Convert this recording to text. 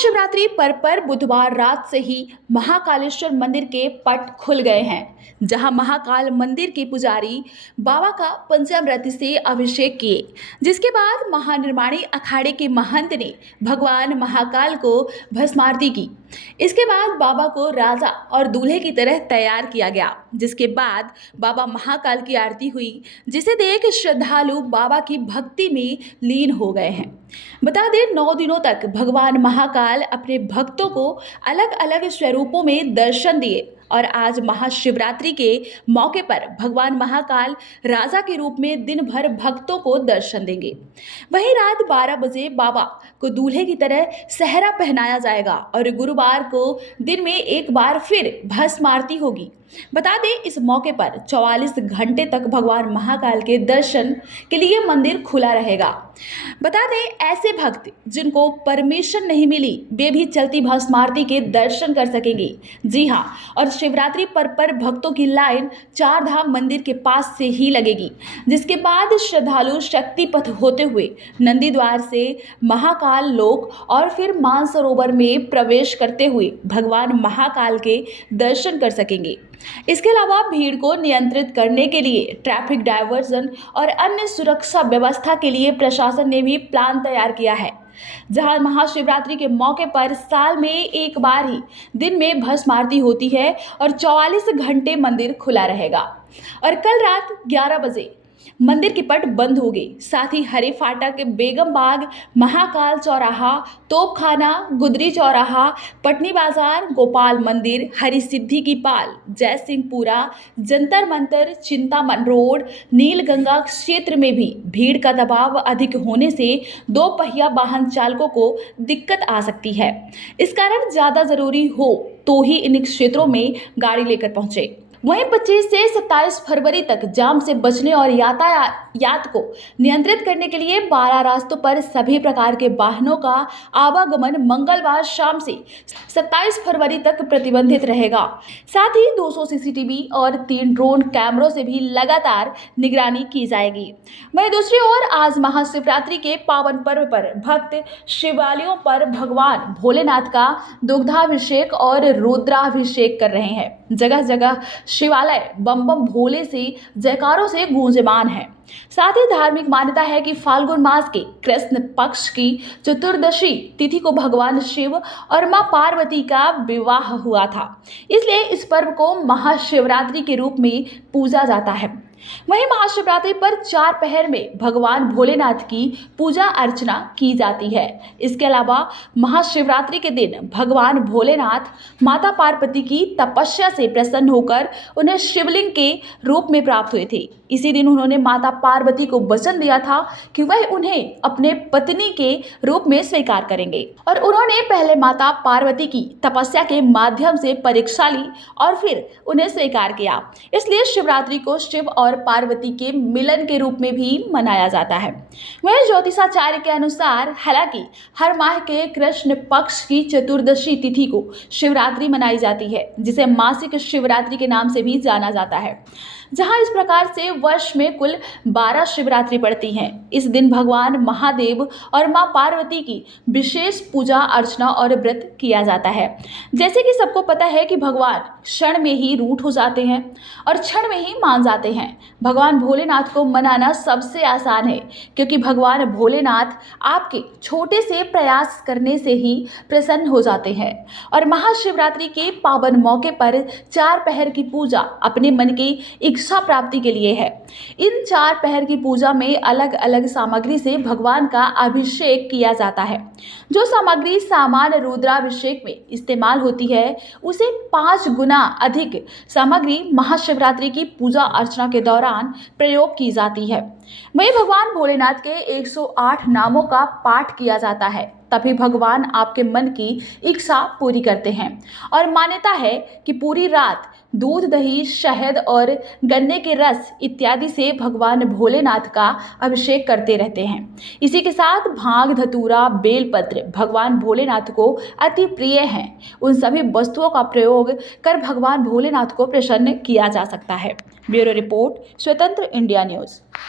महाशिवरात्रि पर्व पर बुधवार रात से ही महाकालेश्वर मंदिर के पट खुल गए हैं, जहां महाकाल मंदिर के पुजारी बाबा का पंचामृत से अभिषेक किए, जिसके बाद महानिर्वाणी अखाड़े के महंत ने भगवान महाकाल को भस्मारती की। इसके बाद बाबा को राजा और दूल्हे की तरह तैयार किया गया, जिसके बाद बाबा महाकाल की आरती हुई, जिसे देख श्रद्धालु बाबा की भक्ति में लीन हो गए हैं। बता दें, 9 दिनों तक भगवान महाकाल अपने भक्तों को अलग अलग स्वरूपों में दर्शन दिए और आज महाशिवरात्रि के मौके पर भगवान महाकाल राजा के रूप में दिन भर भक्तों को दर्शन देंगे। वहीं रात 12 बजे बाबा को दूल्हे की तरह सेहरा पहनाया जाएगा और गुरुवार को दिन में एक बार फिर भस्म आरती होगी। बता दें, इस मौके पर 44 घंटे तक भगवान महाकाल के दर्शन के लिए मंदिर खुला रहेगा। बता दें, ऐसे भक्त जिनको परमिशन नहीं मिली वे भी चलती भस्म आरती के दर्शन कर सकेंगे। जी हाँ, और शिवरात्रि पर्व पर भक्तों की लाइन 4 धाम मंदिर के पास से ही लगेगी, जिसके बाद श्रद्धालु शक्तिपथ होते हुए नंदी द्वार से महाकाल लोक और फिर मानसरोवर में प्रवेश करते हुए भगवान महाकाल के दर्शन कर सकेंगे। इसके अलावा भीड़ को नियंत्रित करने के लिए ट्रैफिक डायवर्जन और अन्य सुरक्षा व्यवस्था के लिए प्रशासन ने भी प्लान तैयार किया है। जहां महाशिवरात्रि के मौके पर साल में एक बार ही दिन में भस्म आरती होती है और 44 घंटे मंदिर खुला रहेगा। और कल रात 11 बजे मंदिर के पट बंद हो गए। साथ ही हरे फाटक, बेगम बाग, महाकाल चौराहा, तोपखाना, गुदरी चौराहा, पटनी बाजार, गोपाल मंदिर, हरी सिद्धि की पाल, जय सिंहपुरा, जंतर मंतर, चिंतामन रोड, नीलगंगा क्षेत्र में भी भीड़ का दबाव अधिक होने से 2 पहिया वाहन चालकों को दिक्कत आ सकती है। इस कारण ज़्यादा जरूरी हो तो ही इन क्षेत्रों में गाड़ी लेकर पहुंचे। वहीं 25 से 27 फरवरी तक जाम से बचने और यातायात को नियंत्रित करने के लिए 12 रास्तों पर सभी प्रकार के वाहनों का आवागमन मंगलवार शाम से 27 फरवरी तक प्रतिबंधित रहेगा। साथ ही 200 सीसीटीवी और 3 ड्रोन कैमरों से भी लगातार निगरानी की जाएगी। वहीं दूसरी ओर आज महाशिवरात्रि के पावन पर्व पर भक्त शिवालयों पर भगवान भोलेनाथ का दुग्धाभिषेक और रुद्राभिषेक कर रहे हैं। जगह जगह शिवालय बम बम भोले से जयकारों से गूंजमान है। साथ ही धार्मिक मान्यता है कि फाल्गुन मास के कृष्ण पक्ष की चतुर्दशी तिथि को भगवान शिव और मां पार्वती का विवाह हुआ था, इसलिए इस पर्व को महाशिवरात्रि के रूप में पूजा जाता है। वहीं महाशिवरात्रि पर 4 पहर में भगवान भोलेनाथ की पूजा अर्चना की जाती है। इसके अलावा महाशिवरात्रि के दिन भगवान भोलेनाथ माता पार्वती की तपस्या से प्रसन्न होकर उन्हें शिवलिंग के रूप में प्राप्त हुए थे। इसी दिन उन्होंने माता पार्वती को वचन दिया था कि वह उन्हें अपने पत्नी के रूप में स्वीकार करेंगे और उन्होंने पहले माता पार्वती की तपस्या के माध्यम से परीक्षा ली और फिर उन्हें स्वीकार किया। इसलिए शिवरात्रि को शिव और पार्वती के मिलन के रूप में भी मनाया जाता है। वहीं ज्योतिषाचार्य के अनुसार हालांकि हर माह के कृष्ण पक्ष की चतुर्दशी तिथि को शिवरात्रि मनाई जाती है, जिसे मासिक शिवरात्रि के नाम से भी जाना जाता है। जहां इस प्रकार से वर्ष में कुल 12 शिवरात्रि पड़ती हैं। इस दिन भगवान महादेव और मां पार्वती की विशेष पूजा अर्चना और व्रत किया जाता है। जैसे कि सबको पता है कि भगवान क्षण में ही रूठ हो जाते हैं और क्षण में ही मान जाते हैं। भगवान भोलेनाथ को मनाना सबसे आसान है, क्योंकि भगवान भोलेनाथ आपके छोटे से प्रयास करने से ही प्रसन्न हो जाते हैं। और महाशिवरात्रि के पावन मौके पर 4 पहर की पूजा अपने मन की इच्छा प्राप्ति के लिए है। इन 4 पहर की पूजा में अलग अलग सामग्री से भगवान का अभिषेक किया जाता है। जो सामग्री सामान्य रुद्राभिषेक में इस्तेमाल होती है, उसे 5 गुना अधिक सामग्री महाशिवरात्रि की पूजा अर्चना के दौरान प्रयोग की जाती है। वहीं भगवान भोलेनाथ के 108 नामों का पाठ किया जाता है, तभी भगवान आपके मन की इच्छा पूरी करते हैं। और मान्यता है कि पूरी रात दूध, दही, शहद और गन्ने के रस इत्यादि से भगवान भोलेनाथ का अभिषेक करते रहते हैं। इसी के साथ भांग, धतूरा, बेलपत्र भगवान भोलेनाथ को अति प्रिय हैं। उन सभी वस्तुओं का प्रयोग कर भगवान भोलेनाथ को प्रसन्न किया जा सकता है। ब्यूरो रिपोर्ट, स्वतंत्र इंडिया न्यूज़।